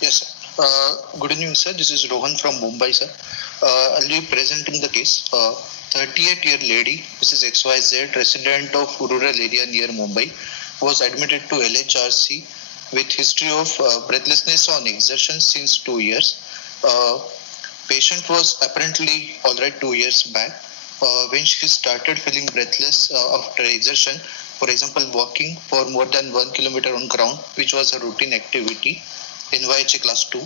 Yes, sir. Good evening, sir. This is Rohan from Mumbai, sir. I'll be presenting the case. 38-year lady, Mrs. XYZ, resident of rural area near Mumbai, was admitted to LHRC with history of breathlessness on exertion since 2 years. Patient was apparently alright 2 years back. When she started feeling breathless after exertion, for example, walking for more than 1 kilometer on ground, which was a routine activity, NYHA class 2.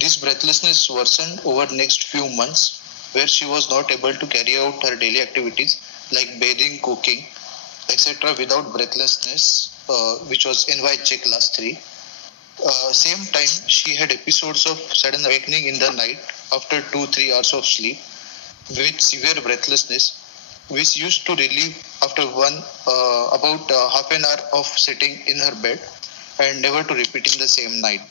This breathlessness worsened over next few months, where she was not able to carry out her daily activities like bathing, cooking, etc. without breathlessness, which was NYHA class 3. Same time, she had episodes of sudden awakening in the night after 2-3 hours of sleep with severe breathlessness, which used to relieve after about half an hour of sitting in her bed and never to repeat in the same night.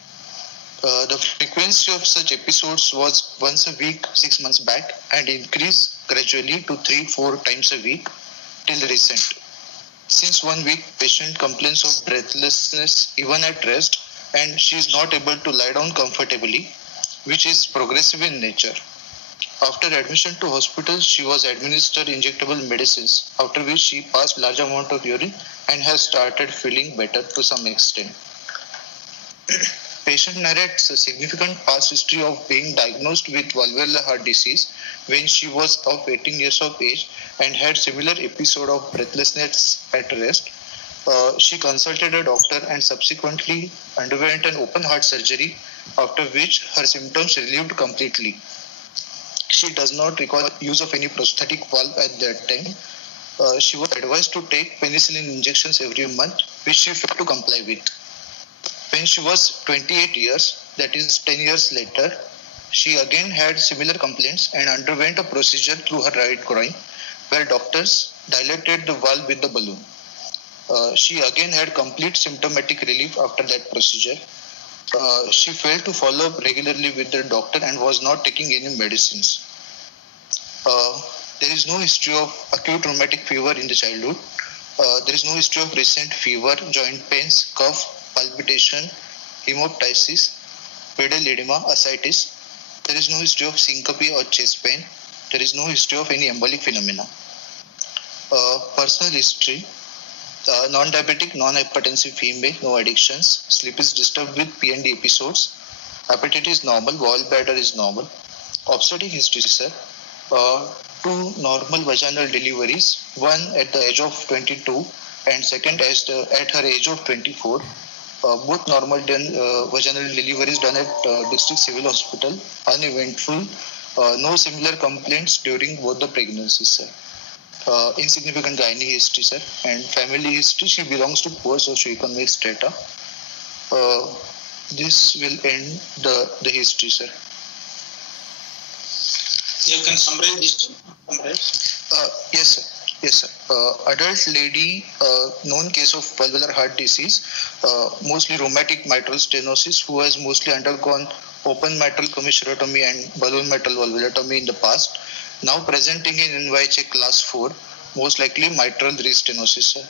The frequency of such episodes was once a week 6 months back and increased gradually to 3-4 times a week till recent. Since 1 week, patient complains of breathlessness even at rest, and she is not able to lie down comfortably, which is progressive in nature. After admission to hospital, she was administered injectable medicines, after which she passed large amount of urine and has started feeling better to some extent. Patient narrates a significant past history of being diagnosed with valvular heart disease when she was of 18 years of age and had similar episode of breathlessness at rest. She consulted a doctor and subsequently underwent an open heart surgery, after which her symptoms relieved completely. She does not recall use of any prosthetic valve at that time. She was advised to take penicillin injections every month, which she failed to comply with. When she was 28 years, that is 10 years later, she again had similar complaints and underwent a procedure through her right groin, where doctors dilated the valve with the balloon. She again had complete symptomatic relief after that procedure. She failed to follow up regularly with the doctor and was not taking any medicines. There is no history of acute rheumatic fever in the childhood. There is no history of recent fever, joint pains, cough, palpitation, hemoptysis, pedal edema, ascites. There is no history of syncope or chest pain. There is no history of any embolic phenomena. Personal history. Non-diabetic, non-hypertensive female, no addictions. Sleep is disturbed with PND episodes. Appetite is normal. Bowel bladder is normal. Obstetric history, sir. 2 normal vaginal deliveries. One at the age of 22 and second at her age of 24. Both normal vaginal deliveries done at District Civil Hospital. Uneventful. No similar complaints during both the pregnancies, sir. Insignificant gynae history, sir, and family history. She belongs to poor socioeconomic strata. This will end the history, sir. You can summarize this. Yes, sir. Yes, sir. Adult lady, known case of valvular heart disease, mostly rheumatic mitral stenosis, who has mostly undergone open mitral commissurotomy and balloon mitral valvulotomy in the past. Now presenting in NYHA class 4, most likely mitral restenosis, sir.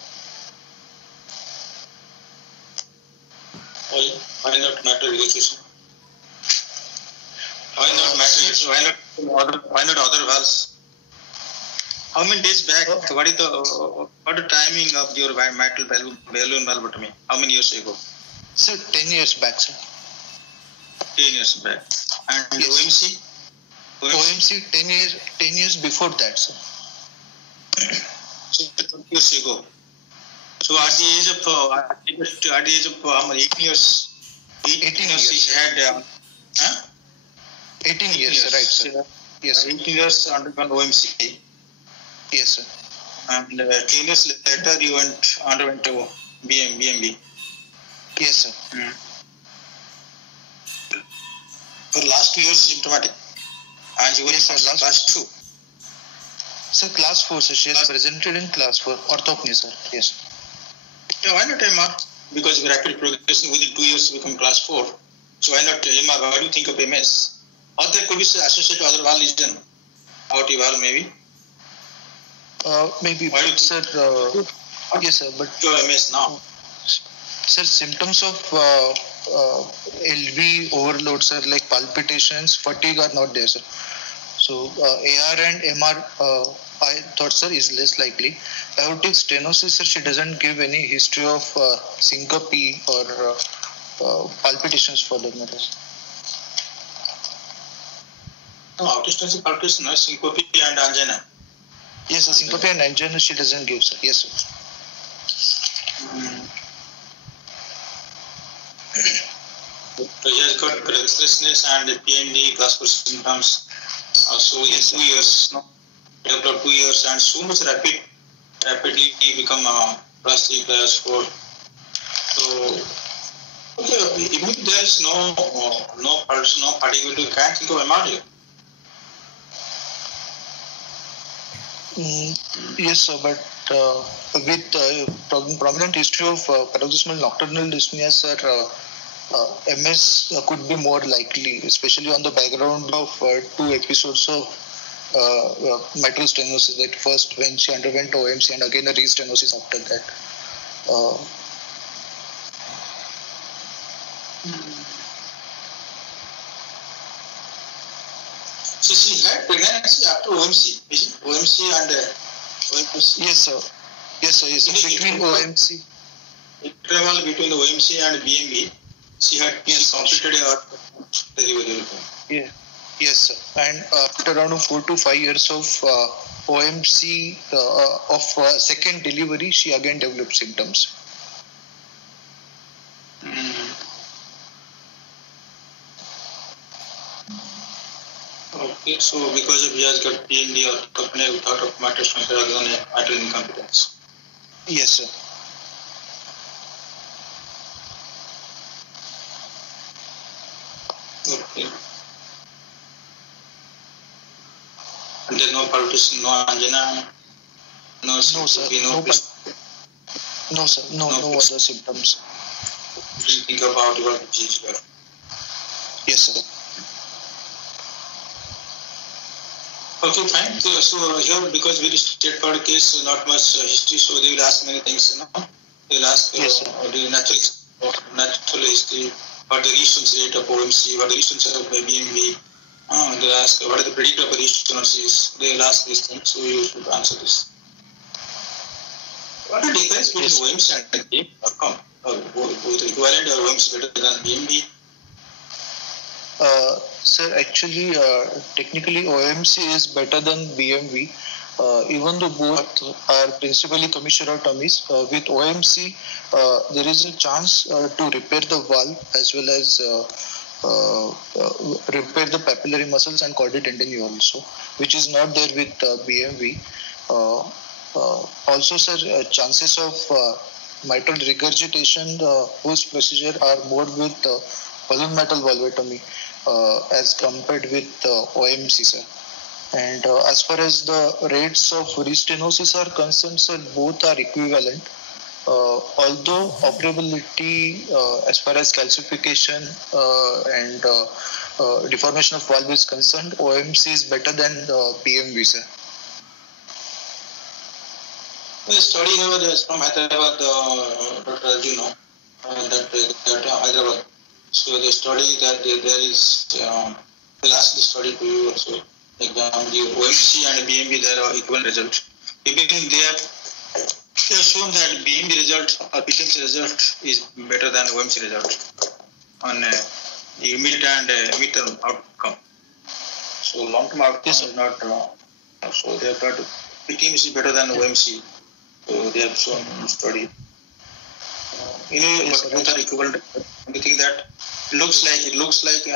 Why not mitral relaxation? Why not mitral relaxation? Why not other valves? How many days back? What is the timing of your mitral balloon valvulotomy? How many years ago? Sir, 10 years back, sir. 10 years back. And yes. OMC? OMC 10 years before that, sir. So 20 years ago. So at the age of 18 years, 18 years. She had 18 years, right, sir. Yes. 18 years undergone OMC. Yes, sir. And 10 years later, you underwent to BMB. Yes, sir. For last 2 years, symptomatic. And you were class 2. Sir, class 4, sir. She has presented in class 4. Orthopnea, sir. Yes. Yeah, why not MR? Because we are rapid progressing within 2 years to become class 4. So why not MR? What do you think of MS? Or there could be associated other valve lesion. Aortic valve, maybe? Maybe, but sir, yes, sir, but... Your MS now. Sir, symptoms of LV overload, sir, like palpitations, fatigue are not there, sir. So AR and MR, I thought, sir, is less likely. Aortic stenosis, sir, she doesn't give any history of syncope or palpitations for that matter. No, aortic stenosis, palpitation, no, syncope and angina. Yes, sir, syncope and angina she doesn't give, sir. Yes, sir. So he has got breathlessness and PND class 4 symptoms. So in 2 years, no, developed 2 years and so much rapidly become class 3, class 4. So okay, even if there is no pulse, no fatigue, you can't think of MRI. Yes, sir, but with prominent history of paroxysmal nocturnal dyspnea, sir, MS could be more likely, especially on the background of 2 episodes of mitral stenosis. That first when she underwent OMC and again a restenosis after that. So she had pregnancy after OMC, is it? OMC and OMC. Yes, sir. Yes, sir. Yes, sir. Between OMC. Interval between the OMC and BMB, she had completed her delivery. Yeah. Yes, sir. And after around 4 to 5 years of OMC of second delivery, she again developed symptoms. Okay, so because he has got PND or company without of mitral incompetence. Yes, sir. Okay. And there's no palpitation, no angina, no sir. No, sir. No other symptoms. Think about your disease. Yes, sir. Okay, fine. So here, because very straightforward case, not much history, so they will ask many things. No? They will ask yes, the natural history, what the resistance rate of OMC, what the resistance of BMB. They will ask what are the predictor of restenosis. They will ask these things, so you should answer this. What is the difference between OMC and BMB? Both equivalent or OMC better than BMB? Sir, actually, technically OMC is better than BMV. Even though both are principally commissurotomies, with OMC, there is a chance to repair the valve as well as repair the papillary muscles and chordae tendineae also, which is not there with BMV. Also, sir, chances of mitral regurgitation post procedure are more with balloon metal valvotomy as compared with OMC, sir. And as far as the rates of restenosis are concerned, sir, both are equivalent. Although operability as far as calcification and deformation of valve is concerned, OMC is better than BMV, sir. The study here from Hyderabad, Dr. Arjun, that Hyderabad. So they study that there is, we'll ask the study to you also, like the OMC and BMB, there are equal results. Even they have shown that BMB result or PTMC result is better than OMC result on the immediate and midterm outcome. So long-term outcome is not wrong. So they have got PTMC is better than OMC. So they have shown study. But both are equivalent. You think that it looks like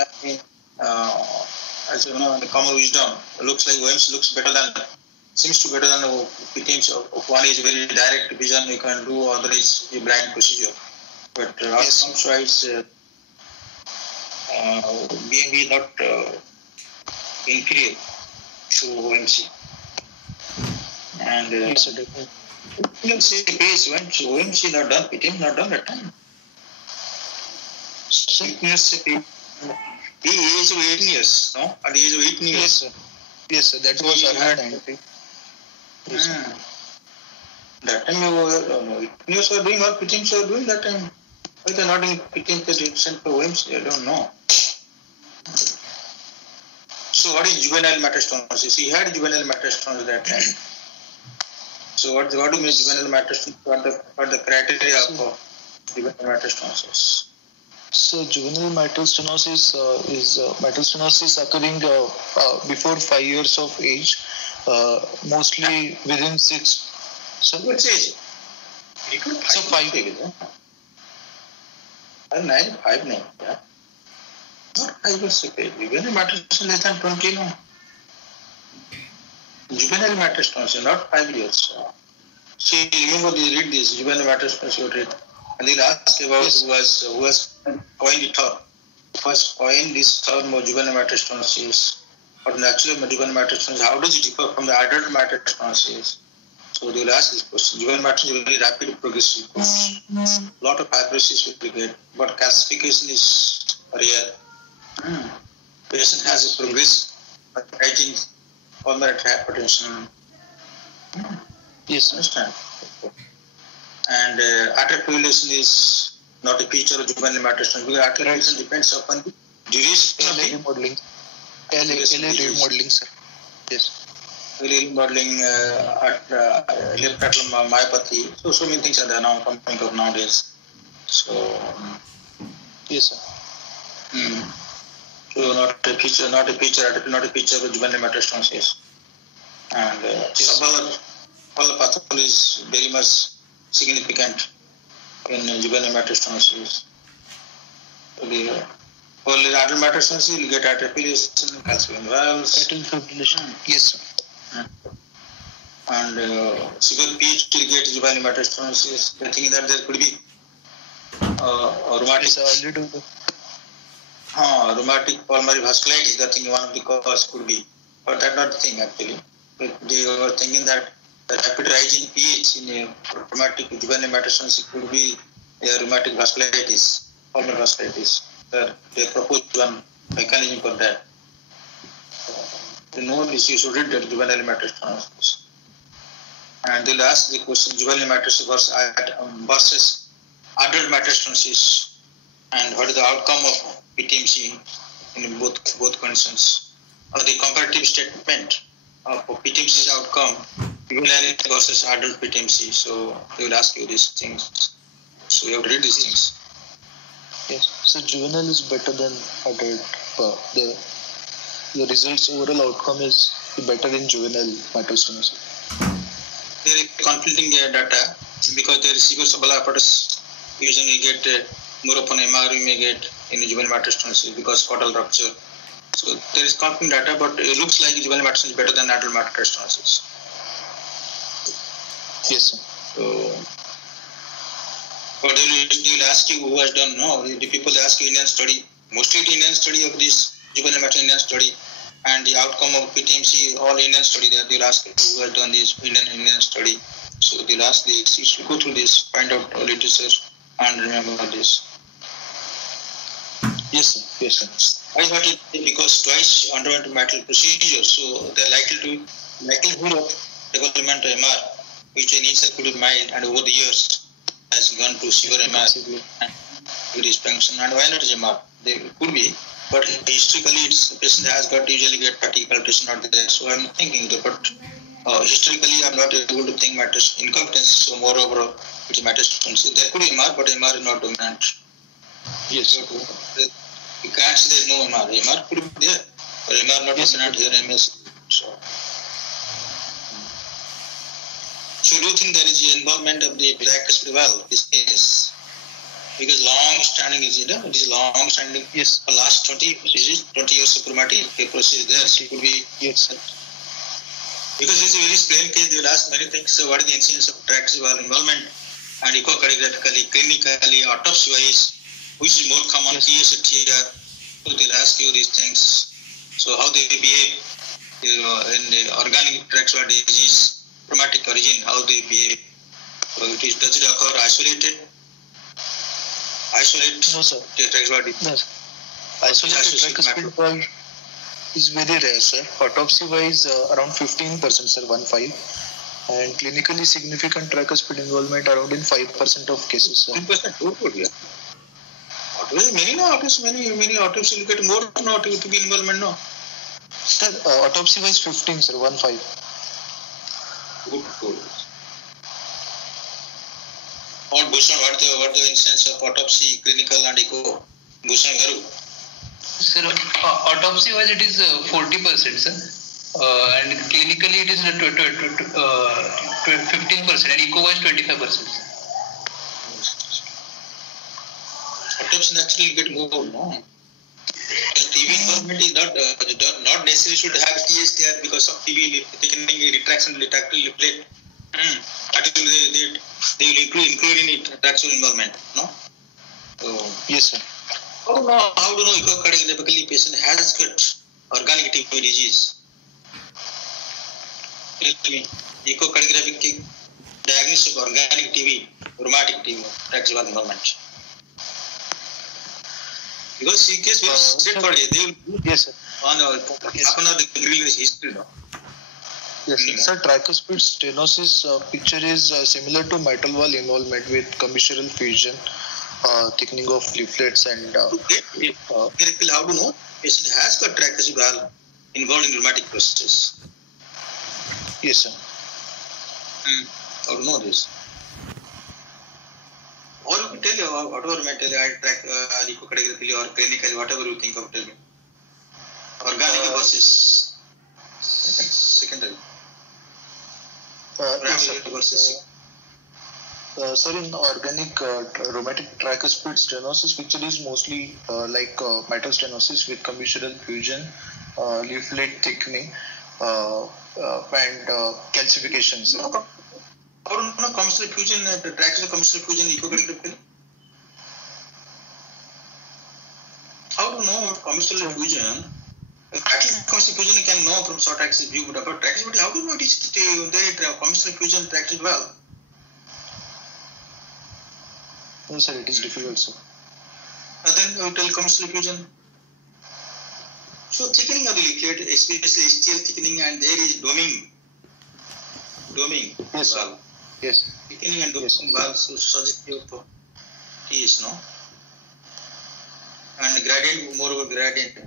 as you know, in the common wisdom, it looks like OMC looks better than, seems to better than PTMC. One is very direct vision you can do, other is a blind procedure. But outcomes wise, BMB not inferior to OMC. And PTMC phase when OMC not done, PTMC not done at time. The age of 18 years, no? At the age of 18 years. Yes, sir. That was around 90. That time you were doing what PTMC were doing that time? Why they're not picking the sent for OMC? I don't know. So what is juvenile metastasis? He had juvenile metastasis at that time. So what do you mean juvenile metastasis? What the criteria for juvenile metastasis? So juvenile metastenosis is metastenosis occurring before 5 years of age, mostly within 6. So which age? So 5. 5, yeah. Not 5 years of age. Juvenile metastasis less than 20, no. Juvenile metastasis, not 5 years. See, remember they read this juvenile metastasis you read. And they'll ask about who has coined the term. First coined this term of juvenile metastasis or natural juvenile metastasis. How does it differ from the adult metastasis? So they will ask this question. Juvenile metastasis is a very rapid progressive course. Lot of fibrosis will be get, but calcification is rare. Patient has a progressive writing pulmonary hypertension. Yes, understand. And arterial fibrillation is not a feature of juvenile metastasis because arterial fibrillation depends upon the duration of the remodeling. LA remodeling, sir. Yes. LA remodeling, left atrial myopathy. So many things are there now coming up nowadays. So yes, sir. So not a feature of juvenile metastasis. And subulnar pathology is very much significant in juvenile metastasis. For the adult metastasis, you will get arterial fibrillation, calcium valves. Arterial fibrillation, yes, sir. And severe PH will get juvenile metastasis. The thing is that there could be rheumatic pulmonary vasculitis. The thing one of the cause could be, but that's not the thing actually. They were thinking that the rapid rise in pH in a rheumatic juvenile metastasis could be a rheumatic vasculitis, pulmonary vasculitis. They proposed one mechanism for that. The known is you should read the juvenile metastasis. And they'll ask the question juvenile metastasis versus adult metastasis, and what is the outcome of PTMC in both conditions, or the comparative statement of PTMC's outcome, juvenile versus adult PTMC. So they will ask you these things. So you have to read these things. Yes. So juvenile is better than adult. The results overall outcome is better in juvenile metastasis. There is conflicting data because there is severe subulnar apparatus. Usually you get more of an MR you may get in juvenile metastasis because caudal rupture. So there is conflicting data, but it looks like juvenile metastasis is better than adult metastasis. Yes, sir. So, but they will ask you who has done. No, the people they ask you Indian study, mostly the Indian study of this juvenile metastasis Indian study, and the outcome of PTMC all Indian study. There they'll ask who has done this Indian study. So they'll ask this. You should go through this, find out literature, and remember this. Yes, sir. Yes, sir. Why not? Because twice underwent metal procedure, so the likelihood of development of MR, which initially could be mild and over the years has gone to severe MR and dysfunction. And why not MR? They could be, but historically, it's the patient has got usually get fatigue palpitation not there. So I'm thinking that, but historically, I'm not able to think matters incompetence. So moreover, it's metastasis. There could be MR, but MR is not dominant. Yes. You can't say there's no MR. MR could be there, but MR not dominant here. MS. So do you think there is involvement of the tricuspid valve in this case? Because long-standing is it is long-standing. Yes. For last 20 years of rheumatic process there. So it could be. Yes. Because it's a very plain case, they will ask many things. So what is the incidence of tricuspid valve involvement? And echocardiographically, clinically, autopsy-wise, which is more common, PSHTR. So they'll ask you these things. So how they behave in the organic tricuspid disease, rheumatic origin, how they behave. So does it occur isolated? No, sir. No, sir. Isolated tricuspid valve is very rare, sir. Autopsy-wise, around 15%, sir, 1.5. And clinically significant tricuspid involvement around in 5% of cases, sir. 10% good, yeah. Many autopsy look at more to be involvement, no? Sir, autopsy wise 15, sir, 1-5. Good. What Bhushan, what the instance of autopsy, clinical and echo? Bhushan Garu. Sir, autopsy wise it is 40%, sir. And clinically it is 15% and echo wise 25%. Autopsy naturally get more, no? TB involvement is not necessarily should have TS there because some TB thickening retraction retractile plate. Actually, they will include in it retractile involvement, no? So, yes, sir. How to know echocardiography patient has got organic TB disease? Tell me, echocardiographic diagnosis of organic TB, rheumatic TB, retractile involvement. Because CKS will straightforward. They will yes, sir. On half an hour the grill is history, no? Yes, sir. Tricuspid stenosis picture is similar to mitral valve involvement with commissural fusion, thickening of leaflets and. How to know patient has got tricuspid valve involved in rheumatic process? Yes, sir. How to know this? Or you can tell you whatever mental echocardiography or clinical, whatever you think of, tell me. Organic versus secondary. Sir, in organic rheumatic tricuspid stenosis picture is mostly like mitral stenosis with commissural fusion, leaflet thickening, and calcifications. How do you know commissural fusion, the tricuspid commissural fusion echocardiography? How do you know commissural fusion? Commissural fusion you can know from short axis view, but about tricuspid, how do you know it is there commissural fusion tricuspid valve? No, sir, it is difficult, sir. And then you tell commissural fusion. So thickening of the leaflet, especially HTL thickening, and there is doming. Yes, valve. Yes. Thickening and doming valve, so suggestive of TS, no? And gradient, moreover gradient.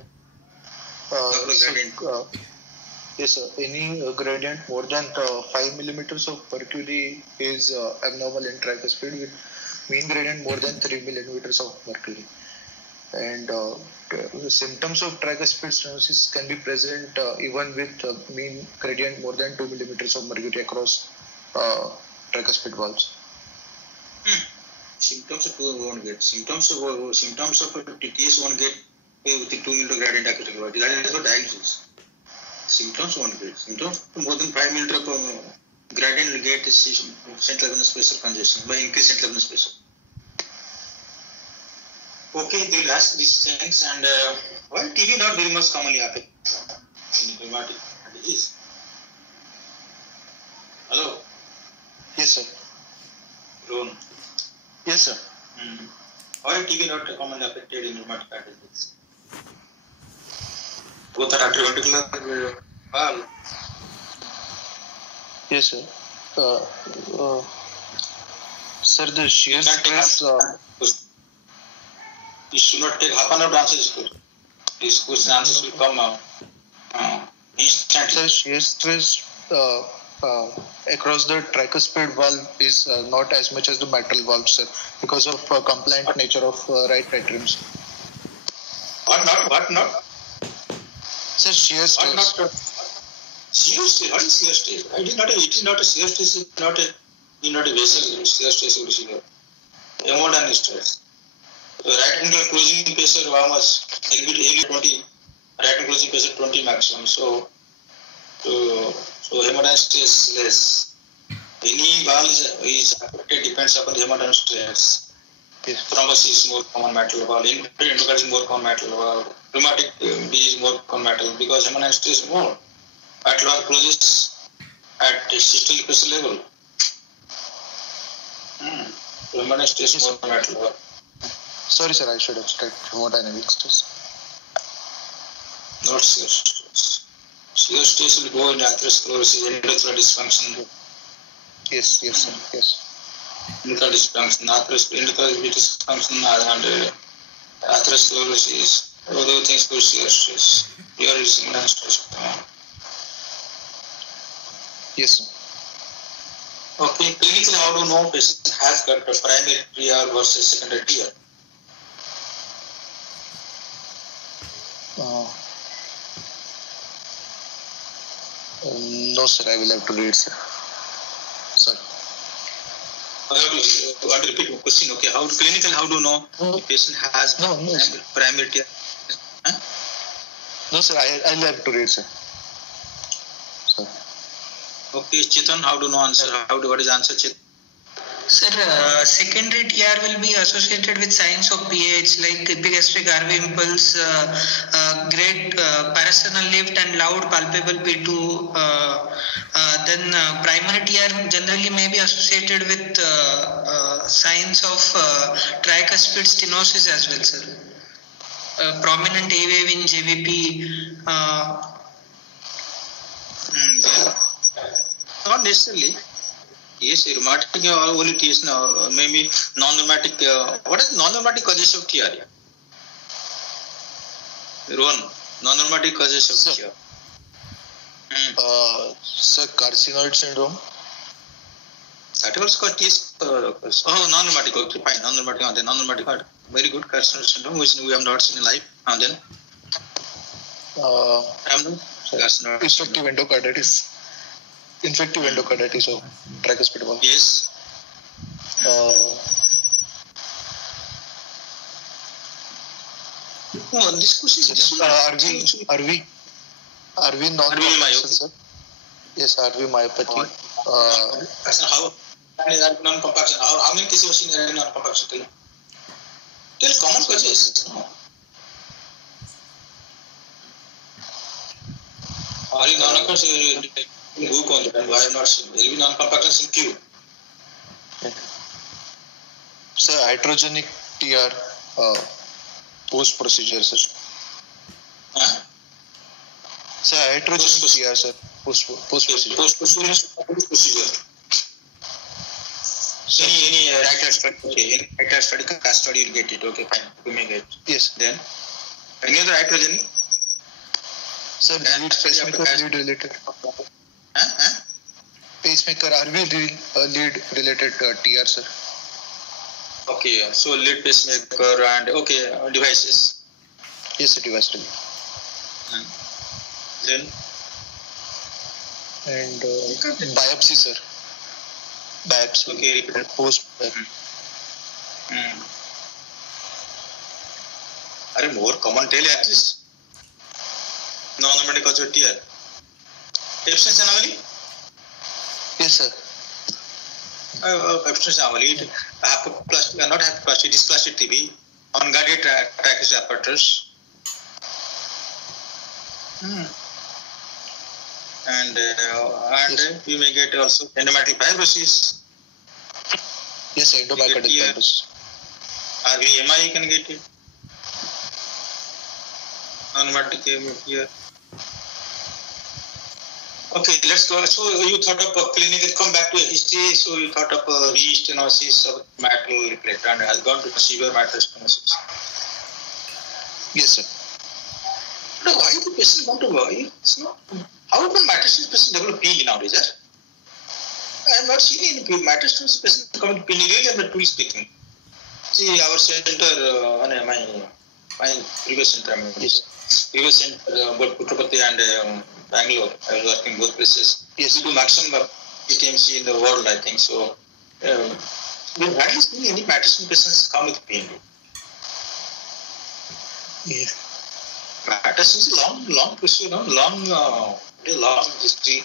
Yes, sir. Any gradient more than 5 millimeters of mercury is abnormal in tricuspid with mean gradient more than 3 millimeters of mercury. And the symptoms of tricuspid stenosis can be present even with mean gradient more than 2 millimeters of mercury across tricuspid valves. Symptoms of won't get. Symptoms of TTS won't get with the 2 millimeter gradient acoustic valve. That is for diagnosis. Symptoms won't get. Symptoms more than 5 millimeter of gradient will get central venous pressure congestion by increased central venous pressure. Okay, they will ask these things, and why TB not very much commonly happen in rheumatic disease? Hello? Yes, sir. Ron? Yes, sir. Why TB not commonly affected in rheumatic disease? Both are atrioventricular valve. Yes, sir. Sir, the shear stress. You should not take half an hour to answer this question. These question answers will come instantly. Sir, shear stress across the tricuspid valve is not as much as the mitral valve, sir, because of compliant nature of right atriums. What not? Sir, shear stress. Shear stress. What is shear stress? It is not a shear stress. It is not a vessel. Shear stress is hemodynamic stress. So right angle closing pressure was heavy 20. Right angle closing pressure 20 maximum. So hemodynamic stress less. Any valve is affected depends upon the hemodynamic stress. Yes. Thrombosis is more common mitral valve. Endocarditis is more common mitral valve. Rheumatic disease is more common mitral because hemodynamic stress is more. Mitral valve closes at systolic pressure level. Hemodynamic stress is more mitral valve. Sorry, sir, I should have said hemodynamic stress. Not shear stress. Shear stress will go in atherosclerosis, endothelial dysfunction. Yes, sir. Yes. Endothelial dysfunction, endothelial dysfunction, and atherosclerosis, other things for stress. Here is similar stress. Yes, sir. Okay, clinically, how do you know patient has got a primary TR versus secondary TR? No, sir. I will have to read, sir. Sorry. I want to repeat my question. Okay, how clinical? How do you know the patient has primary TR? Huh? No, sir. I'll have to read, sir. Sir. Okay, Chetan, how do you know answer? What is the answer, Chetan? Sir, secondary TR will be associated with signs of PH like epigastric RV impulse, great parasternal lift and loud palpable P2. Then primary TR generally may be associated with signs of tricuspid stenosis as well, sir. Prominent A wave in JVP. Not necessarily. Yes, rheumatic only TS now, maybe non-rheumatic. What is non-rheumatic causes of TR? Rohan, non-rheumatic causes of TR. Sir, carcinoid syndrome. That was called TS. Non-rheumatic. Okay, fine. Non-rheumatic. Non-rheumatic. Very good carcinoid syndrome, which we have not seen in life. And then, infective endocarditis. Infective endocarditis of tricuspid valve. Yes. This question is RV non-compaction, sir. Yes, RV myopathy. How non-compaction? How many cases are seen in non-compaction? Tell common causes. RV non-compaction. Book on it, and I have not seen. There will be non-compactness in Q. Sir, iatrogenic TR post-procedure, sir. Sir, iatrogenic TR, sir. Post-procedure. Post-procedure. Any right study, okay. Any right study, class study, you'll get it. Okay, fine. You may get. Yes. Then, any other iatrogenic? Sir, pacemaker lead related. Pacemaker RV lead related TR, sir. Okay, so lead pacemaker and devices. Yes, sir, device related. Then and biopsy, sir. Biopsy. Okay, repeat. Post. Are more common tail at least? Non-rheumatic cause of TR. Abstinence anomaly? Yes, sir. Abstinence anomaly. Hypoplastic, not hypoplastic, dysplastic TB, unguarded tracheal apparatus. And yes. You may get also endomyocardial fibrosis. Yes, endomyocardial fibrosis. RVMI you can get it. Non-rheumatic here. Okay, let's go. So you thought of clinical, come back to history. So you thought of restenosis of mitral plate and has gone to severe mitral stenosis. Yes, sir. But why the patient want to worry? It's not. How can mitral stenosis patient develop PE nowadays? Sir? I have not seen any mitral stenosis patient coming to PE. Really, I'm not truly speaking. See, our center, my previous center, previous center, both Putrapati and Bangalore. I was working both places. Yes. We do maximum PTMC in the world, I think. So, we have hardly seen any mitral patients come with pain. Yes. Mitral is long procedure, long history.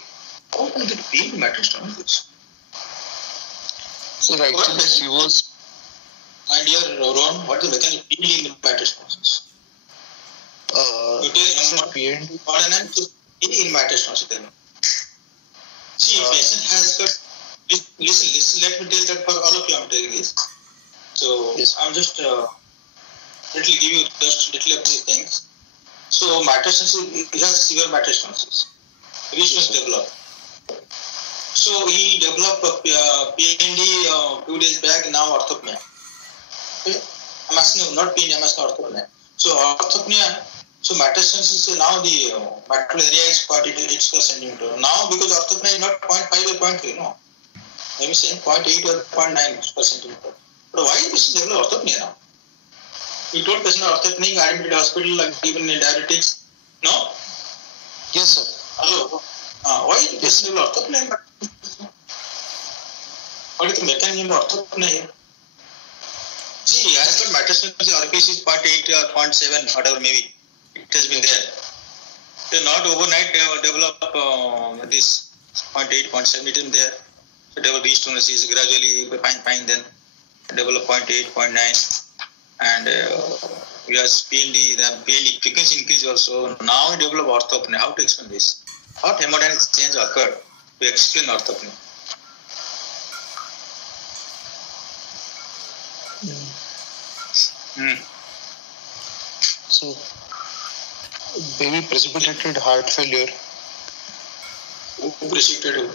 How can you get pain in mitral stenosis? So, actually, she was. My dear Ron, what is the mechanic pain in mitral stenosis? In mitral stenosis. See, patient has got. Listen. Let me tell that for all of you. I'm telling this. So yes. I'm just little give you just little of these things. So mitral stenosis, he has severe mitral stenosis. Which was developed. So he developed a PND 2 days back. Now orthopnea. Okay. I'm asking not pain, I'm asking orthopnea. So orthopnea, so metastasis is now the macula area is 0.8 square centimeter. Now because orthopnea is not 0.5 or 0.3, no. Maybe saying 0.8 or 0.9 square centimeter. But why is this level of orthopnea now? You told patient orthopnea, admitted hospital, like given diuretics. No? Yes, sir. Hello? Why is this level of orthopnea? What is the mechanism of orthopnea here? See, as per metastasis, RPC is 0.8 or 0.7, whatever maybe. It has been there. So not overnight they have developed this 0.8, 0.7, it is there. So develop restenosis, gradually fine, then develop 0.8, 0.9. And we are seeing the PLE frequency increase also. Now we develop orthopnea. How to explain this? What hemodynamic change occurred to explain orthopnea? So, baby precipitated heart failure. Who precipitated?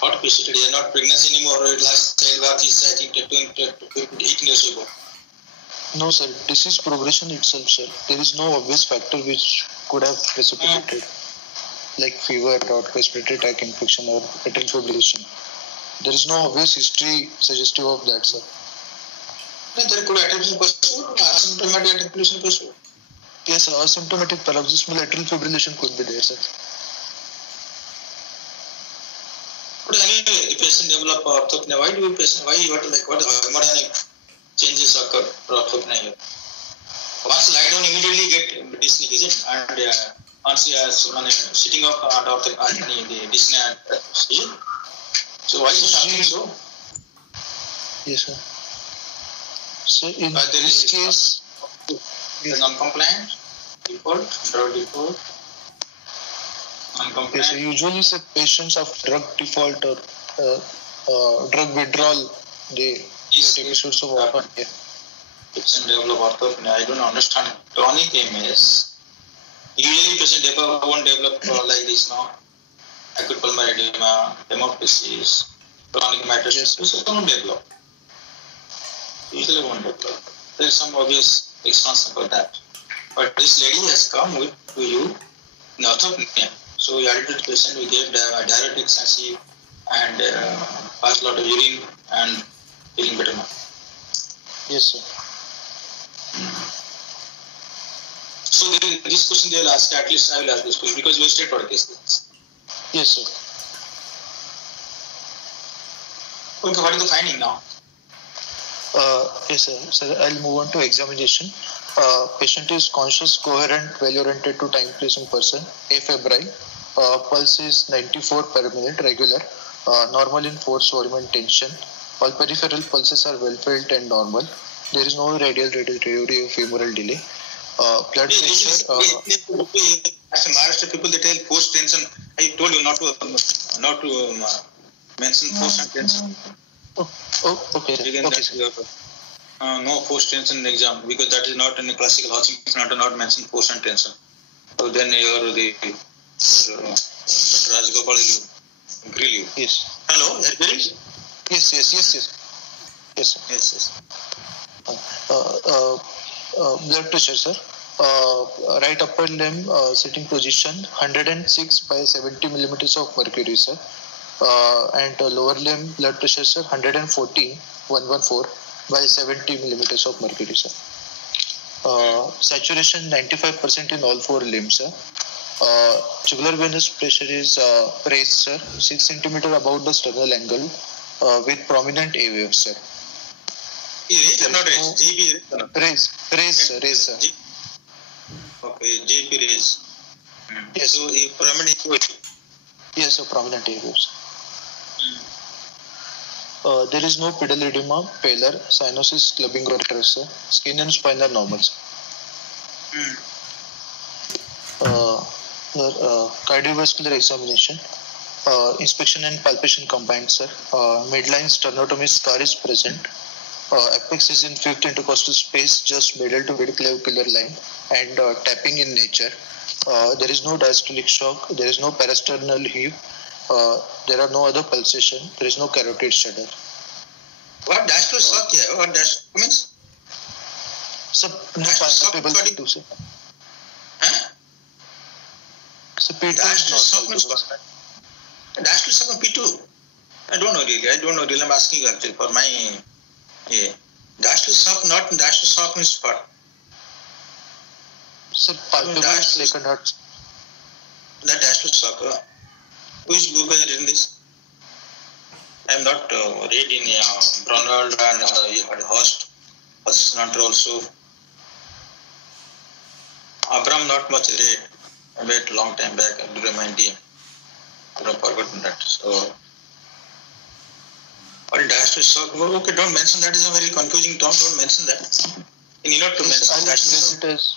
What precipitated? They are not pregnant anymore. Last childbirth is, I think, 18 years ago. No, sir. Disease progression itself, sir. There is no obvious factor which could have precipitated, like fever or respiratory tract infection or atrial fibrillation. There is no obvious history suggestive of that, sir. There could atrial fibrillation pursue, asymptomatic atrial fibrillation pursue. Yes, sir. Asymptomatic paroxysmal atrial fibrillation could be there, sir. But anyway, the patient develop orthopnea. Why do you patient? What the hemodynamic changes occur for orthopnea? Once lie down, immediately get dyspnea, isn't it? And once you are sitting up at the dyspnea, is it? So why is it happening so? Yes, sir. So in this case, non-compliant, default, drug default, non-compliant. Yes, so usually say patients of drug default or drug withdrawal, they get episodes of orthopnea. Patient develop orthopnea. I don't understand. Chronic MS. Usually patient won't develop like this now. Acute pulmonary edema, hemoptysis, chronic metastasis. Yes. Won't develop. Usually won't develop. There is some obvious explanation for that. But this lady has come with to you in orthopnea. So we added to the patient, we gave diuretics and she and passed a lot of urine and feeling better now. Yes, sir. So this question they will ask, at least I will ask this question because we are straightforward case. Yes, sir. Okay, what is the finding now? Yes, sir. Sir, I'll move on to examination. Patient is conscious, coherent, well-oriented to time, place, and person. Afebrile. Pulse is 94 per minute, regular. Normal in force, volume, and tension. All peripheral pulses are well felt and normal. There is no radial or femoral delay. Blood pressure. As a Maharashtra people, they tell post tension. I told you not to mention post and tension. Okay. Okay. No post tension exam because that is not in the classical housing. It's not mentioned post and tension. So then the Dr. Rajgopal will grill you. Yes. Hello, are you hearing? Yes. Blood pressure, sir. Right upper limb sitting position 106 by 70 millimeters of mercury, sir. And lower limb blood pressure, sir, 114 by 70 millimeters of mercury, sir. Saturation 95% in all four limbs, sir. Jugular venous pressure is raised, sir, 6 centimeter above the sternal angle with prominent A waves, sir. Raised or not raised? Raised, sir. Okay, JP raised. Yes. So, prominent A waves. Yes, sir, prominent A waves. There is no pedal edema, pallor, cyanosis, clubbing or sir. Skin and spine are normal, sir. Cardiovascular examination, inspection and palpation combined, sir. Midline sternotomy scar is present. Apex is in fifth intercostal space, just middle to mid-clavicular line, and tapping in nature. There is no diastolic shock. There is no parasternal heave. There are no other pulsation. There is no carotid shudder. What dash to shock? Yeah, what dash means? So no Dash to shock. palpable Sorry. P2, sir. Huh? So P2 Dash to is shock not means palpable. what? Dash to shock P2. I don't know really. I'm asking you actually for my. Yeah. Dash to shock, not dash to shock means what? So palpable dash to- second heart. That dash to shock. Which book has written this? I'm not read in Ronald and you had host assistant also. Abram not much read. I read long time back. I have to remind him. I have forgotten that. So, what dash to shock? Okay, don't mention that. Is a very confusing term. Don't mention that. You need not to mention I'll dash to raise shock. it as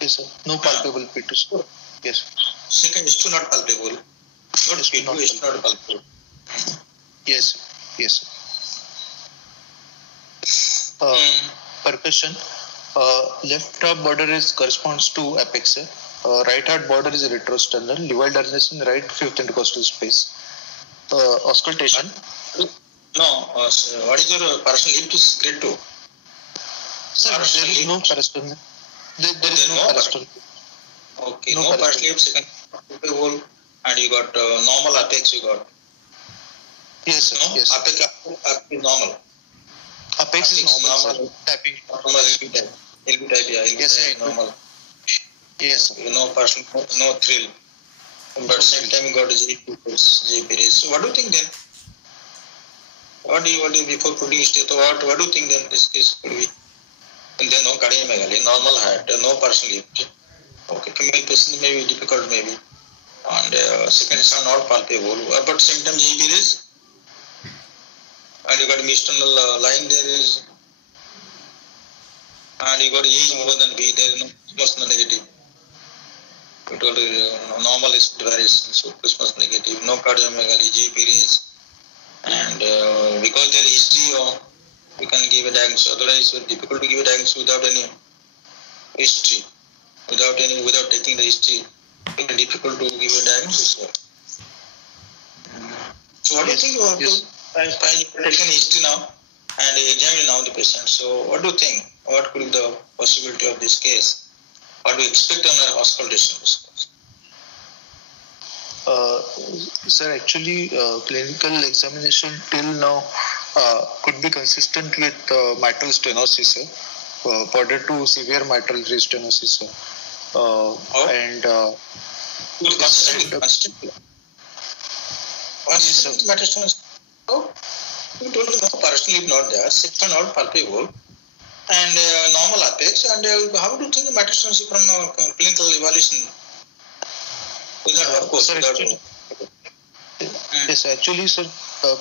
yes, sir. No palpable P2, sir. Yes. Second is to not palpable. Not Is to P2 not is not palpable. Yes, sir. Yes, sir. Percussion. Left heart border is corresponds to apex, sir. Right heart border is retrosternal. Leval dilatation, right fifth intercostal space. Auscultation. No, what is your partial lift is grade 2. Sir, there is no parasternal. There is no parasternal. Okay, No no partial partial lift, second whole, and you got normal apex, you got. Yes, sir. No? Yes. Apex is normal. Apex is Apex normal, normal. sir. Tapping. Normal LB type. LB type, yeah, LB Yes, type, right. normal. Yes, sir. No partial, no thrill. But same time you got JP raise. So what do you think then? What do you before putting state? What do you think then this case could be? And then no cardiomegaly, normal heart, no partial lift. Okay, female patient may be difficult maybe. And second is not palpable. But same time JP raise. And you got external line there is. And you got age more than B, there is no Christmas negative. You told normal is variation, so Christmas negative, no cardiomegaly, JP raise. And because there is history, we can give a diagnosis. Otherwise, it's very difficult to give a diagnosis without any history. Without taking the history, it's very difficult to give a diagnosis. So what do you think about taking history now and examine now the patient? So what do you think? What could be the possibility of this case? What do you expect on an auscultation? Sir, actually, clinical examination till now could be consistent with mitral stenosis, sir. Border to severe mitral restenosis, sir. And Consistent metastasis. Oh, you told me no partial leave not there, second not palpable, and normal apex. And how do you think the metastasis from clinical evaluation? Without, of course, sir, without. Yes, actually, sir,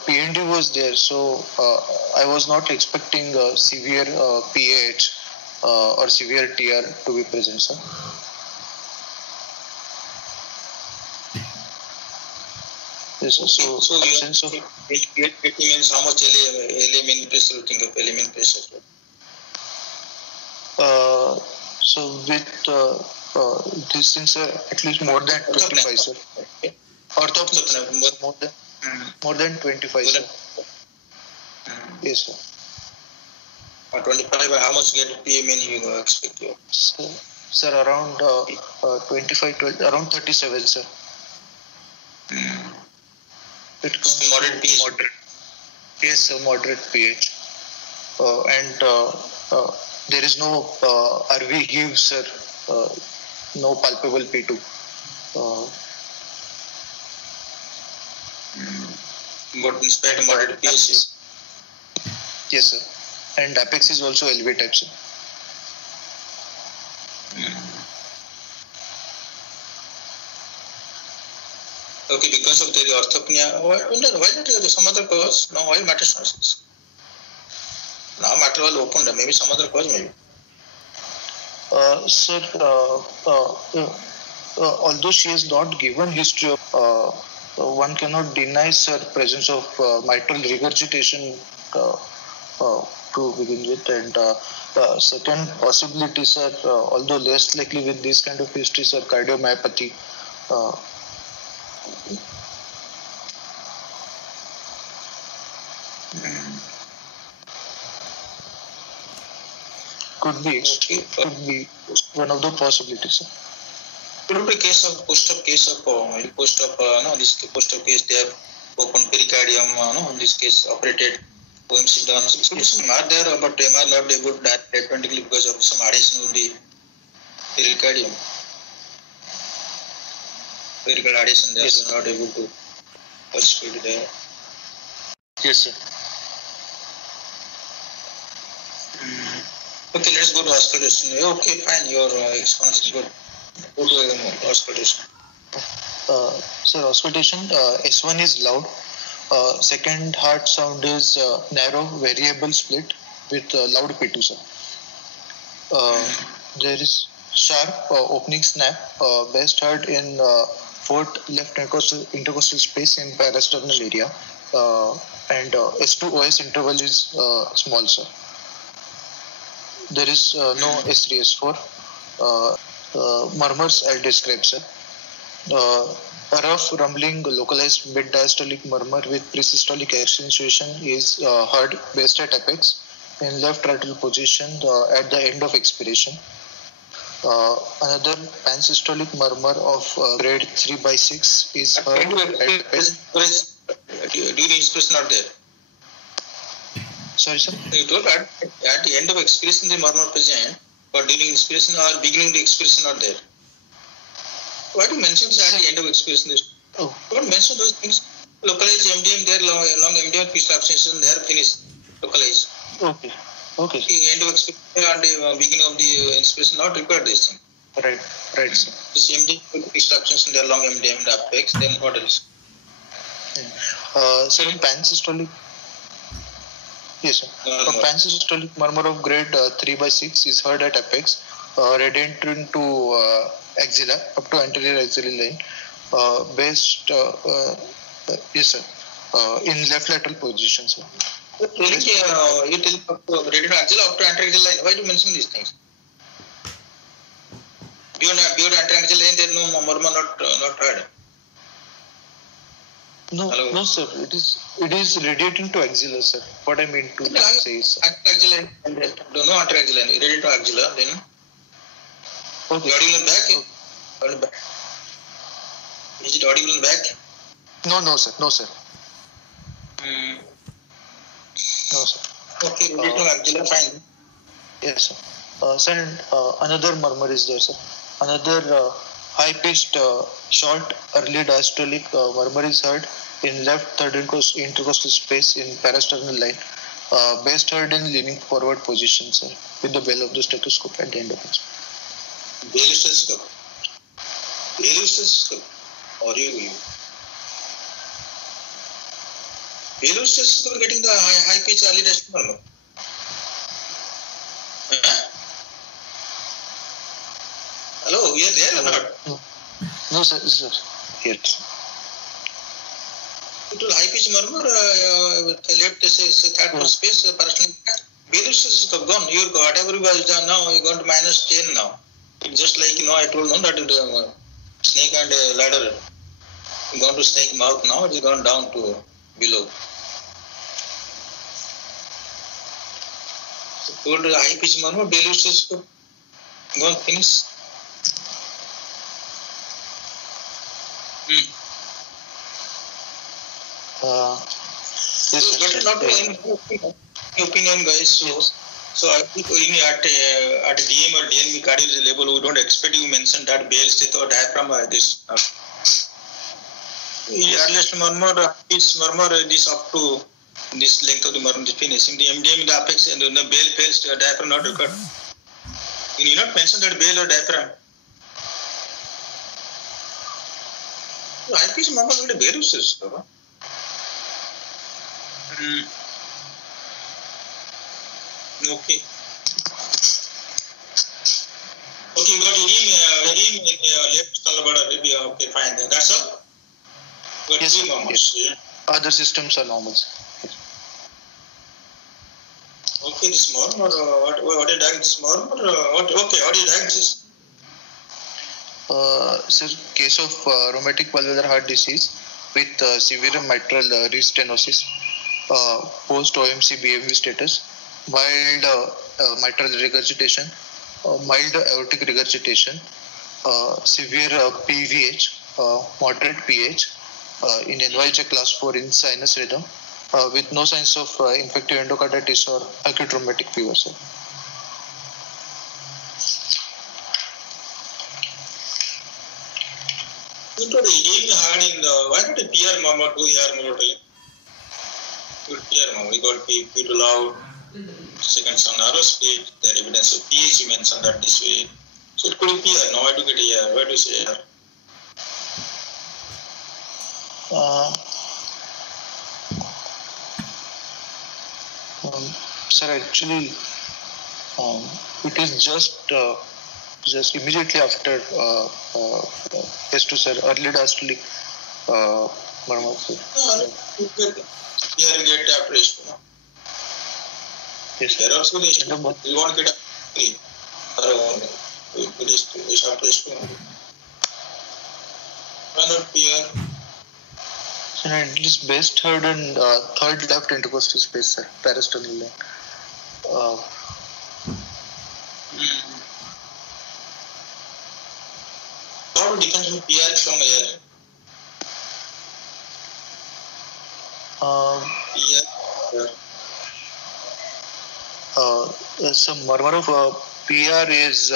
PND was there, so I was not expecting severe PAH or severe TR to be present, sir. Yes, sir. So absence of it means how much LA mean pressure? You think of element pressure? so with this thing, sir, at least more than 25, sir. Orthopnea, more than 25, sir. Yes, sir. 25. How much get PA mean you expect? Sir, around 25, 12, around 37, sir. It comes Moderate pH. Moderate. Yes, sir, moderate pH. And there is no RV give, sir. No palpable P2. But in spite of moderate pH. Yes, sir. And apex is also LV type, sir. Okay, because of the orthopnea, why not some other cause? No, why metastasis? Now matter was opened, maybe some other cause, maybe. Sir, although she has not given history of, one cannot deny, sir, presence of mitral regurgitation to begin with, and second possibility, sir, although less likely with this kind of history, sir, cardiomyopathy. Could be one of the possibilities, sir. Could be case of post-op case, they have opened pericardium, in this case operated OMC done. So some are there, but MR not able to die automatically because of some adhesion of the pericardium. Pericardial adhesion, they are not able to participate there. Yes, sir. Okay, let's go to auscultation. Okay, fine, your response is good. Go to auscultation. Sir, auscultation, S1 is loud. Second heart sound is narrow, variable split with loud P2, sir. There is sharp opening snap, best heard in fourth left intercostal space in parasternal area, and S2 OS interval is small, sir. There is no S3 S4. Murmurs I'll describe, sir. A rough rumbling localized mid-diastolic murmur with presystolic accentuation is heard best at apex in left lateral position at the end of expiration. Another pansystolic murmur of grade 3/6 is heard at apex. During expiration not there. Sorry, sir? You told at the end of expiration the murmur present, but during expiration or beginning the expiration not there. Why do you mention this at the end of expiration? Don't mention those things. Localize MDM there, long MDM pitch abstention there, finish. Localize. Okay. The end of expiration and the beginning of the expiration not required this thing. Right, sir. This MDM pitch abstention there, long MDM and apex, then what else? So in pansystolic. Yes, sir. A pansystolic murmur of grade 3/6 is heard at apex, radiant into axilla up to anterior axillary line. Based, yes, sir. In left lateral position, sir. You tell radiant axilla up to anterior axillary line. Why do you mention these things? Beyond anterior axillary line, there is no murmur not heard. No, sir. It is radiating to axilla, sir. What I mean to say is, sir. Anterior axillary line. No anterior axillary line. Radiant to axilla, then. Okay. Audible in back? Audible back. Is it audible in back? No, sir. No, sir. Okay, radiant to axilla, fine. Yes, sir. Sir, another murmur is there, sir. Another high-pitched, short, early diastolic murmur is heard in left third intercostal space in parasternal line. Best heard in leaning forward position, sir, with the bell of the stethoscope at the end of it. Bell stethoscope. Or you? Bell stethoscope getting the high pitch early diastolic murmur. Hello, you are there or not? No, sir. Yes. It will high pitch murmur, left third space, parasternal. Bell stethoscope gone. Whatever you have done now, you are going to -10 now. It's just like, I told them that snake and ladder. You gone to snake mouth now, it is gone down to below. So told high pitch murmur, Bell stethoscope gone, finish. Yes, better not to opinion, guys. So I think at DM or DNB cardiology level, we don't expect you mention that Bell steth or diaphragm this. Earliest murmur, pitch murmur is up to this length of the murmur, the finish. In the MDM, in the apex, and the Bell fails, diaphragm not required. You need not mention that Bell or diaphragm. High pitch murmur is a Bell stethoscope. Okay. Okay, you got redeem left sternal. Okay, fine. That's all. Got yes, three murmurs. Yes. Other systems are normal. Okay, this murmur. What did you diagnose this murmur? Okay, what did you diagnose? Sir, case of rheumatic valvular heart disease with severe mitral restenosis, post OMC BMV status, mild mitral regurgitation, mild aortic regurgitation, severe PVH, moderate PH, in NYHA class 4 in sinus rhythm, with no signs of infective endocarditis or acute rheumatic fever, sir. It was hitting hard in the, why not a PR murmur to ER murmur? Good PR murmur. We got P too loud, second on narrow speed, the evidence of PH you mentioned that this way. So it could be PR, no, why do you get ER? Why do you say ER? Sir, actually, it is just immediately after S2, sir, early diastolic murmur. You get after S2. Yes, sir. There also you won't get after S2. Why not PR? So it is best heard in third left intercostal space, sir, parasternal line. How to differentiate PR from air? So murmur of PR is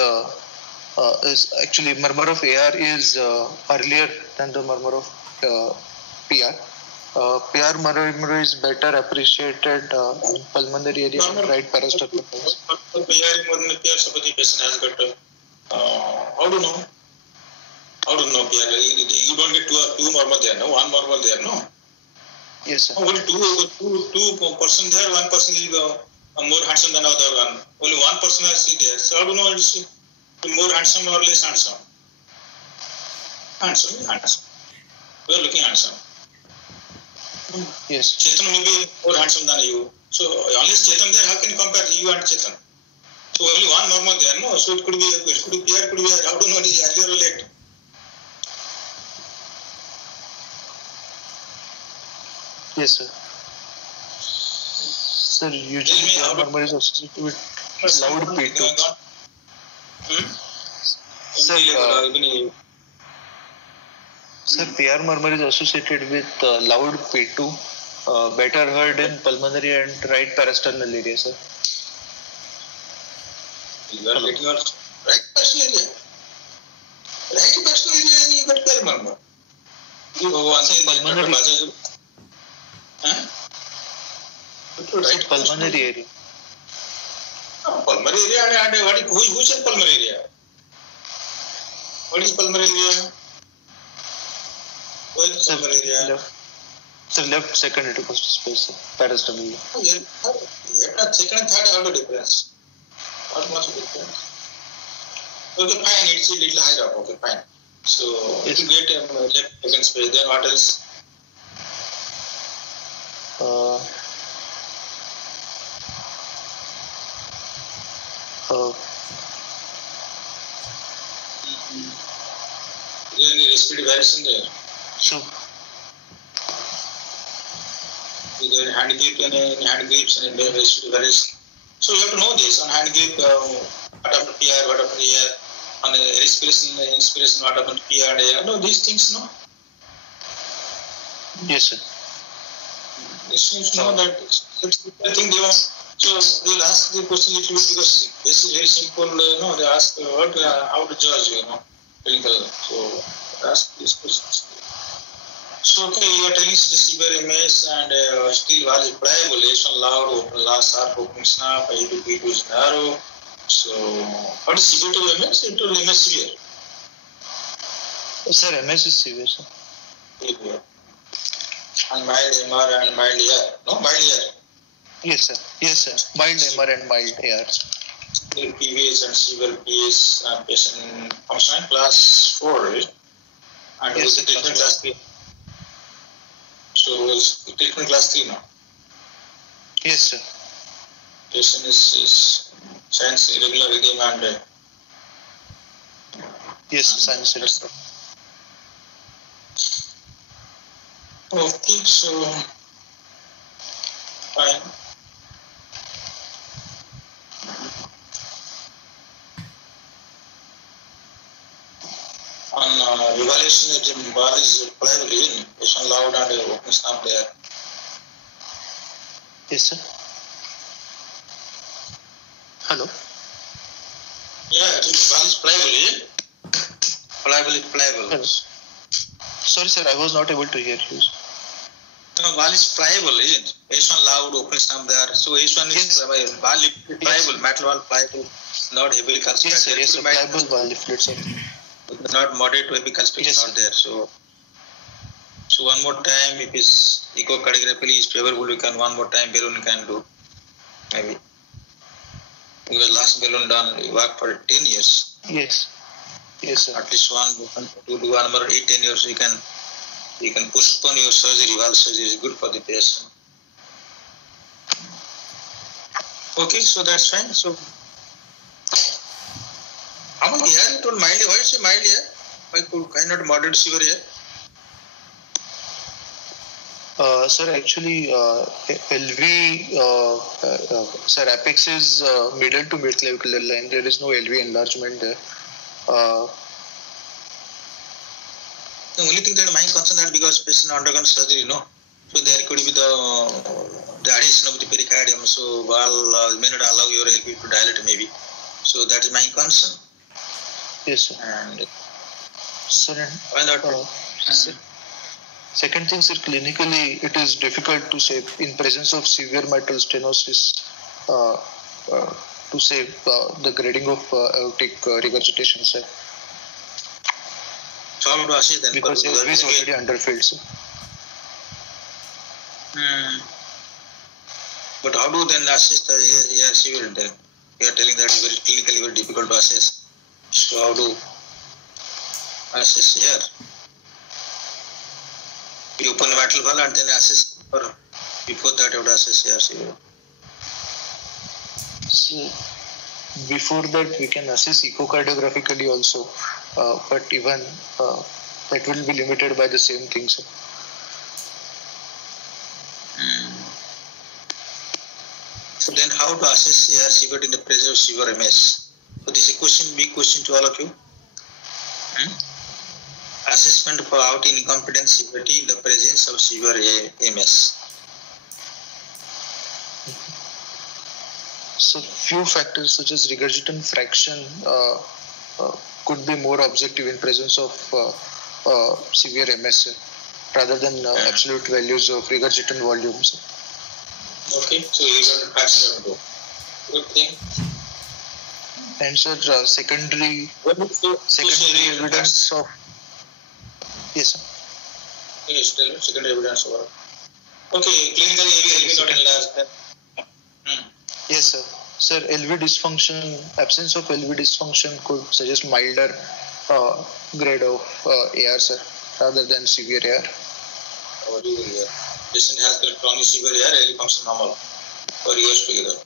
actually murmur of AR is earlier than the murmur of PR. PR murmur is better appreciated in pulmonary area and right parasternal. PR murmur, PR somebody patient has got. How do you know? How do you know PR? You don't get two murmur there, no? One murmur there, no? Yes, sir. Only two person there. One person is more handsome than the other one. Only one person I see there. So how do you know it's more handsome or less handsome? Handsome. We are looking handsome. Yes. Chetan may be more handsome than you. So unless Chetan there, how can you compare you and Chetan? So only one murmur there, no? So it could be PR, could be how do you know it is earlier or late? Yes, sir. Sir, usually PR murmur is associated with loud P2. Sir, PR murmur is associated with loud P2, better heard in pulmonary and right parasternal area, sir. You are getting your right parasternal area. Right parasternal area, you got PR murmur. You go one thing, pulmonary. Right pulmonary area. Pulmonary area and what is who said pulmonary area? What is pulmonary area? What is pulmonary area? Left second intercostal space, parasternal. Left second and third how the difference? Not much difference. Okay, fine, it's a little higher up, okay, fine. So yes. You get left second space, then what else? Is there any respiratory variation there? So, is there hand grip and hand grips and respiratory variation? So you have to know this on hand grip, what happened to PR, what happened here, on respiration, inspiration, what happened to PR and air. No, these things, no? Yes, sir. These things, know that. I think they want. So they will ask the question little bit because this is very simple. No, they ask how to judge, clinical. So ask these questions. So okay, you are telling the severe MS and still valid pliable, loud, open last sharp, open snap, A2P2 is narrow. So what is severe to MS? It will MS severe. Sir, MS is severe, sir. Severe. And mild MR and mild AR. No, mild AR. Yes, sir. Yes, sir. Mild MR and mild AR. PVS and severe PS patient function class 4, right? And yes, the treatment class 3. So treatment class 3 now. Yes, sir. Patient is sinus irregular rhythm and yes, sinus irregular. Okay, so fine. evaluation that the valve is pliable in H1 loud and open stamp there. Yes, sir. Hello. Yeah, the valve is pliable, is it? Pliable. Hello. Sorry, sir, I was not able to hear you. No, valve is pliable, is it? H1 loud, open stamp there. So H1 is valve is pliable, metal valve pliable, not heavily constructed. Yes, sir, yes, sir. Pliable valve leaflet, sir. Not moderate to heavy construction, Yes, not there. So one more time, if his echocardiography is favorable, we can one more time balloon can do, maybe. Because last balloon done, we worked for 10 years. Yes. Yes, sir. At least to do one more 8-10 years, you can postpone your surgery. Valve surgery is good for the patient. Okay, so that's fine. So how much here you told mildly? Why is it mild here? Why not moderate severe here? Sir, actually, LV, sir, apex is middle to mid clavicular line. There is no LV enlargement there. The only thing that my concern is because patient undergone surgery, no. So there could be the addition of the pericardium. So valve may not allow your LV to dilate, maybe. So that is my concern. Yes, sir. And sir, why not? Second thing, sir, clinically it is difficult to say in presence of severe mitral stenosis to say the grading of aortic regurgitation, sir. So how to assess then? Because LV is already underfilled, sir. But how do then assess the AR severe then? You are telling that it's very clinically very difficult to assess. So how do assess here? You open the mitral valve and then assess, or before that you would assess AR severe. So before that we can assess echocardiographically also, but even that will be limited by the same things. So then how to assess AR severe in the presence of severe MS? So this is a question, big question to all of you. Assessment for aortic incompetence severity in the presence of severe MS. So few factors such as regurgitant fraction could be more objective in presence of severe MS rather than absolute values of regurgitant volumes. Okay, so regurgitant fraction will go. Good thing. And sir, secondary evidence of yes, sir. Yes, tell me secondary evidence of what? Okay, clinically LV not enlarged. Yes, sir. Sir, LV dysfunction, absence of LV dysfunction could suggest milder grade of AR, sir, rather than severe AR. What do you hear? Patient has chronic severe AR, LV function normal for years together.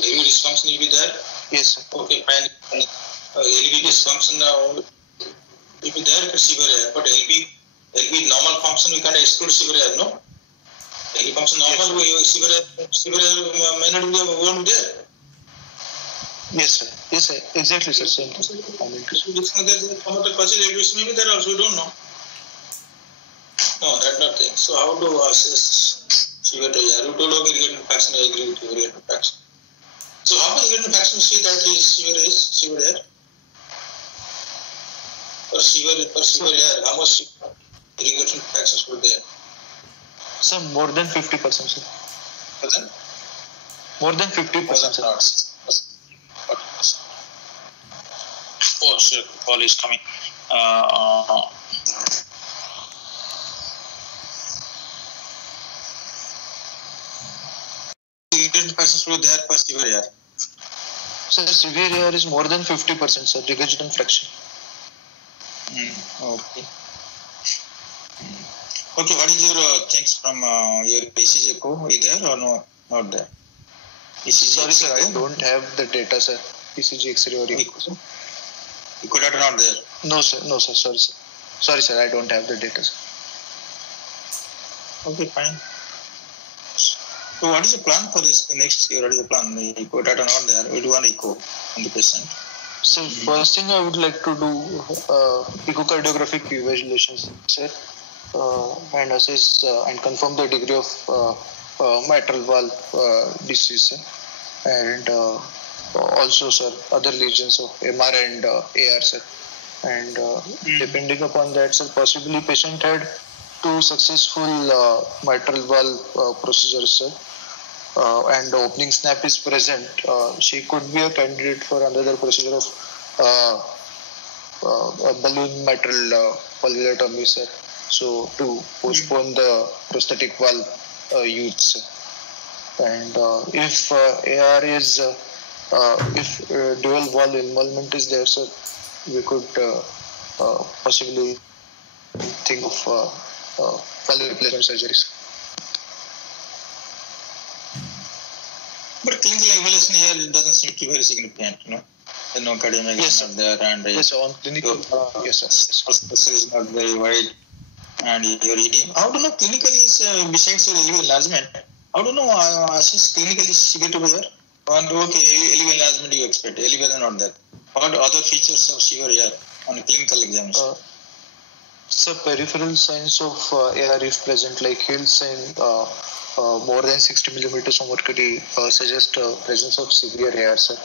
LV dysfunction will be there? Yes, sir. Okay, fine. LV dysfunction will be there for severe AR, but LV normal function we can't exclude severe AR, no? LV function normal, severe AR may not be there. Yes, sir. Yes, sir. Exactly, sir. Same thing. There's a promoter partial elevation, maybe there also, we don't know. No, that's not thing. So how to assess severe AR? You told okay, regurgitant fraction, I agree with you, regurgitant fraction. So how much regurgitant fraction see that is severe AR? For severe AR, how much regurgitant fractions were there? Sir, more than 50%, sir. Pardon? More than 50%, sir. Oh, sir, call is coming. Regurgitant fractions were there for severe AR. Sir, severe AR is more than 50%, sir. Regurgitant fraction. Okay. Okay, what is your things from your ECG echo? Is there or no? Not there? ECG Sorry, sir, I don't have the data, sir. ECG, X-ray or echo. Echo data not there? No, sir. No, sir. Sorry, sir. Sorry, sir. I don't have the data, sir. Okay, fine. So what is the plan for this next year? What is the plan? The echo data not there. We do one echo on the patient. So first thing I would like to do echocardiographic evaluations, sir, and assess and confirm the degree of mitral valve disease, sir. And also, sir, other lesions of MR and AR, sir. And depending upon that, sir, possibly patient had two successful mitral valve procedures, sir. And the opening snap is present, she could be a candidate for another procedure of a balloon mitral valvulotomy, sir. So to postpone the prosthetic valve use. And if AR is, if dual valve involvement is there, sir, we could possibly think of valve replacement surgeries. But clinical evaluation here doesn't seem to be very significant, no academic is not there, and yes, on clinical, yes, sir. Yes, is not very wide, and your ED. How do you know clinically is besides your LV enlargement? How do you know assess clinically severe to be here? And okay, LV enlargement you expect, LV is not there. What other features of severe here on clinical examination? So peripheral signs of AR if present, like Hill sign more than 60 millimeters of mercury suggest presence of severe AR, sir.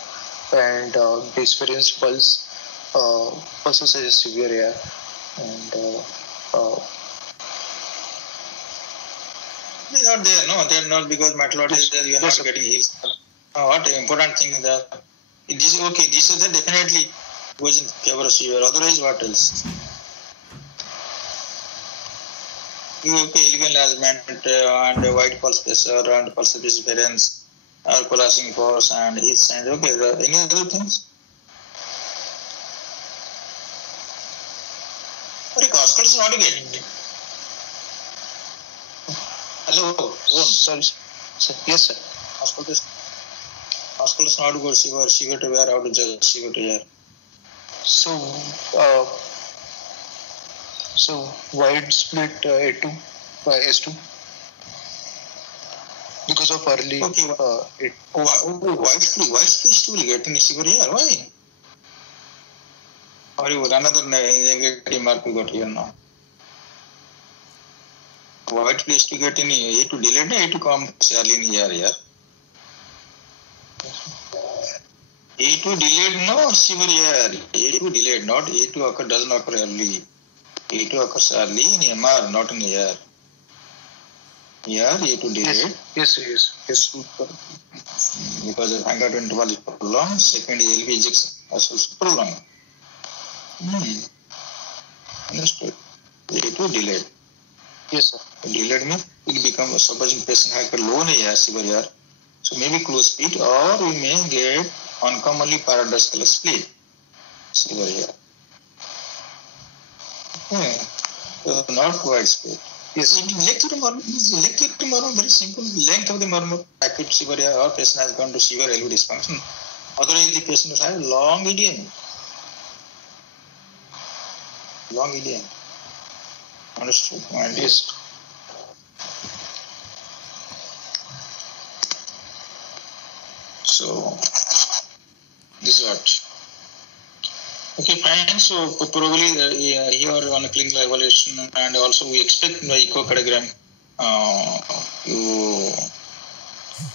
And disference pulse also suggests severe AR. And they're not there, no, they're not, because mitral valve is there, you are not getting heals. What important thing is that this, okay, this is that definitely goes in favor of severe. Otherwise, what else? Okay, LV enlargement and wide pulse pressure and pulse disappearance, or collapsing force and heat signs. Okay, any other things? Oscar is not getting it. Hello. sorry, sir. Yes, sir. Oscar is not good. Severe to wear. How to judge severe to wear? So wide split A2 S2 because of early. Okay. Wide split still getting severe here. Why? Or you another negative mark you got here now. Wide split to get any A2 delayed, A2 come early in here. A2 delayed, no severe here. A2 delayed, not A2 doesn't occur early. A2 occurs early in MR, not in AR. A2 delayed. Yes. Because the hangout interval is prolonged. Second, LV ejection is also prolonged. Understood. A2 delayed. Yes, sir. Delayed means it becomes, supposing patient has low AR, severe AR. So maybe close split, or we may get uncommonly paradoxical split, severe AR. Not wide split. Yes. Length of the murmur, very simple. Length of the murmur, acute severe or patient has gone to severe LV dysfunction. Otherwise, the patient has long EDM. Understood? Yes. So, this is what. Okay, fine. So probably here on a clinical evaluation, and also we expect the echocardiogram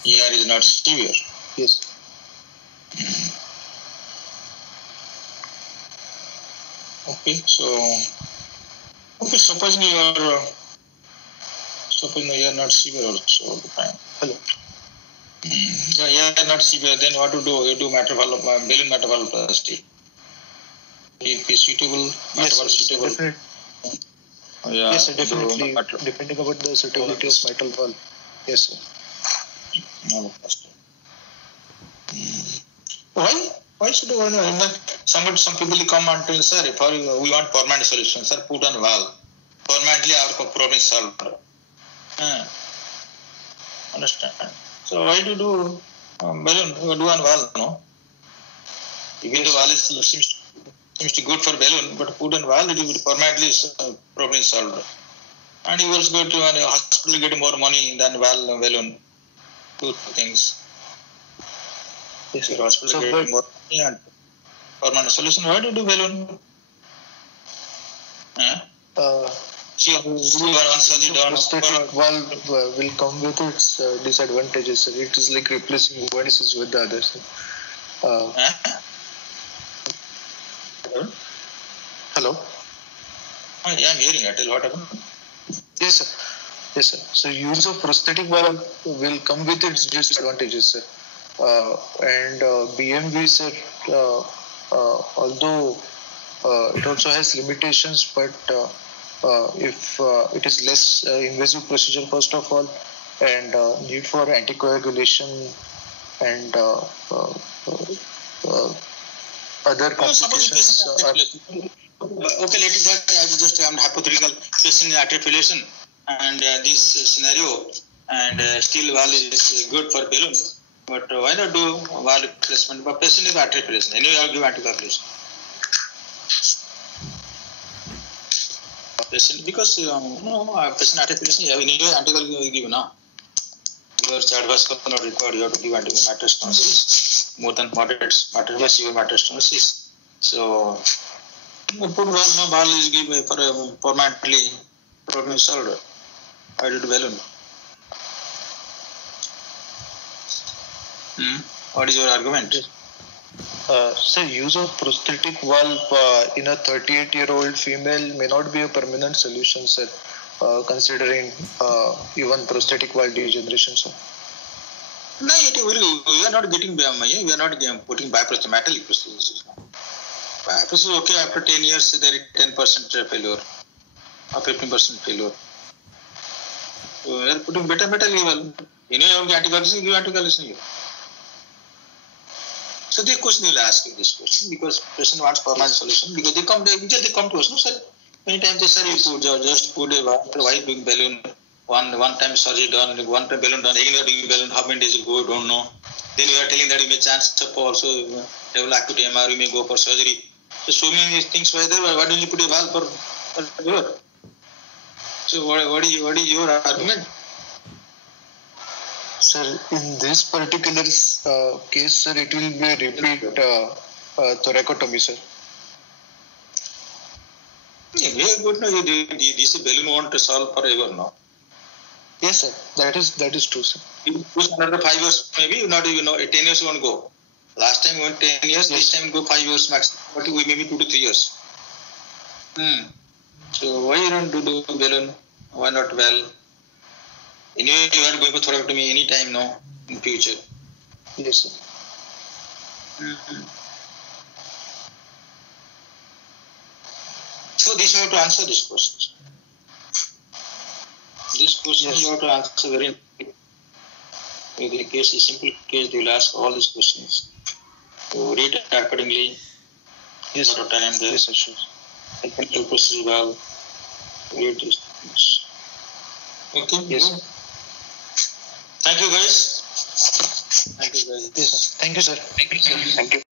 ER is not severe. Yes. Okay, supposing you are not severe also, fine. Hello. Yeah, not severe. Then what to do? You do balloon mitral valvuloplasty. If it's suitable, suitable. Definitely. Yes, sir, definitely. Depending upon the suitability of mitral valve. Yes, sir. Why should some people come and tell, sir, we want permanent solution, sir, put on valve. Permanently our problem is solved. Understand? So why do you do balloon? You do on valve, no? Even the valve seems to good for balloon, but put on valve, it will permanently problem is solved. And you also go to a hospital, get more money than valve balloon. Two things. Yes, your hospital get more money. And permanent solution. Why do you do balloon? See, one surgery done. Prosthetic valve will come with its disadvantages, sir. It is like replacing one disease with the other, sir. Hello? Yeah, I'm hearing it. What happened? Yes, sir. Yes, sir. So use of prosthetic valve will come with its disadvantages, sir. And BMV, sir, although it also has limitations, but if it is less invasive procedure, first of all, and need for anticoagulation and other complications. Okay, let it that I'm hypothetical patient in atrial fibrillation and this scenario, and still valve is good for balloon. But why not do valve replacement? But patient is atrial fibrillation. Anyway, I'll give anticoagulation. Patient, because patient atrial fibrillation, you have anyway anticoagulation you give now. Your advice not required. You have to give anticoagulation stenosis more than moderate severe moderate stenosis. So put valve is given for permanently protein solved. I did balloon. What is your argument? Sir, use of prosthetic valve in a 38-year-old female may not be a permanent solution, sir, considering even prosthetic valve degeneration, sir. No, we are not getting we are not putting biprosthetic metallic prosthesis. Biprosthesis is okay after 10 years there is 10% failure or 15% failure. So we are putting better metal level. You know, you have anticoagulation, give anticoagulation. So this question will ask this question because patient wants permanent solution because they come to us, no sir. Many times they say you just put a why doing balloon. One time surgery done, one time balloon done, again you are doing balloon, how many days you go, don't know. Then you are telling that you may chance up also develop acute MR, you may go for surgery. So many things were there, why don't you put a valve for your? So what is your argument? Sir, in this particular case, sir, it will be a repeat thoracotomy, sir. Yeah, very good. No, this balloon won't solve forever, no? Yes, sir. That is true, sir. Another 5 years, maybe not. 10 years won't go. Last time went 10 years. Yes. This time go 5 years max. But we maybe 2 to 3 years. So why you don't do balloon? Why not well? Anyway, you are going for thoracotomy any time, no, in future. Yes, sir. So this you have to answer this question. This question you have to answer very. With the case, a simple case, they will ask all these questions. So read accordingly. Yes, sir. Time there. Yes, sir. Sure. I can help us as well. Read these things. Okay. Yes, sir. Thank you, guys. Thank you, guys. Yes, sir. Thank you, sir. Thank you, sir. Thank you.